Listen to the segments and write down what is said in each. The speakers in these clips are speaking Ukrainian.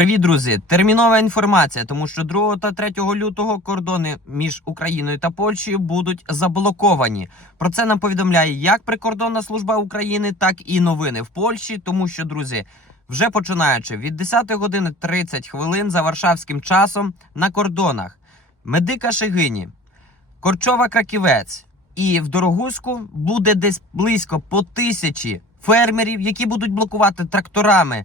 Привіт, друзі! Термінова інформація, тому що 2 та 3 лютого кордони між Україною та Польщею будуть заблоковані. Про це нам повідомляє як прикордонна служба України, так і новини в Польщі. Тому що, друзі, вже починаючи від 10 години 30 хвилин за варшавським часом на кордонах Медика Шегині, Корчова Краківець і в Дорогуську буде десь близько по тисячі фермерів, які будуть блокувати тракторами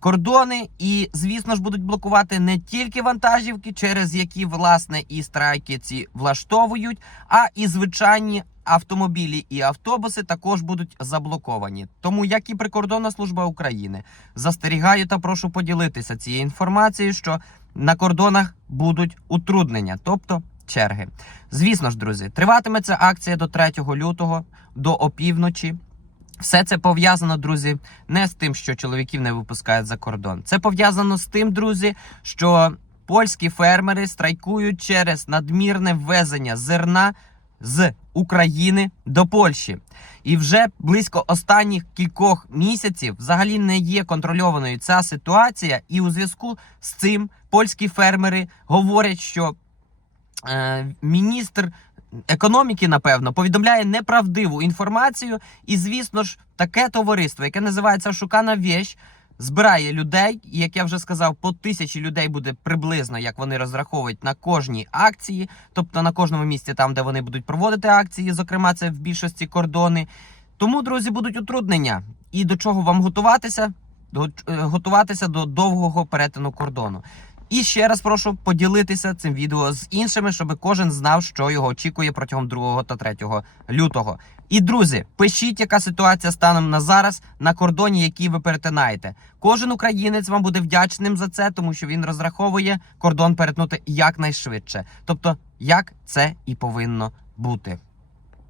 кордони, і, звісно ж, будуть блокувати не тільки вантажівки, через які власне і страйки ці влаштовують, а і звичайні автомобілі і автобуси також будуть заблоковані. Тому, як і прикордонна служба України, застерігаю та прошу поділитися цією інформацією, що на кордонах будуть утруднення, тобто черги. Звісно ж, друзі, триватиме ця акція до 3 лютого до опівночі. Все це пов'язано, друзі, не з тим, що чоловіків не випускають за кордон. Це пов'язано з тим, друзі, що польські фермери страйкують через надмірне ввезення зерна з України до Польщі. І вже близько останніх кількох місяців взагалі не є контрольованою ця ситуація. І у зв'язку з цим польські фермери говорять, що е, міністр економіки, напевно, повідомляє неправдиву інформацію. І, звісно ж, таке товариство, яке називається Шукана Вєщ, збирає людей, і як я вже сказав, по тисячі людей буде приблизно, як вони розраховують на кожній акції, тобто на кожному місці, там де вони будуть проводити акції, зокрема, це в більшості кордони. Тому, друзі, будуть утруднення. І до чого вам готуватися? Е, готуватися до довгого перетину кордону. І ще раз прошу поділитися цим відео з іншими, щоб кожен знав, що його очікує протягом 2 та 3 лютого. І друзі, пишіть, яка ситуація станом на зараз на кордоні, який ви перетинаєте. Кожен українець вам буде вдячним за це, тому що він розраховує кордон перетнути якнайшвидше. Тобто, як це і повинно бути.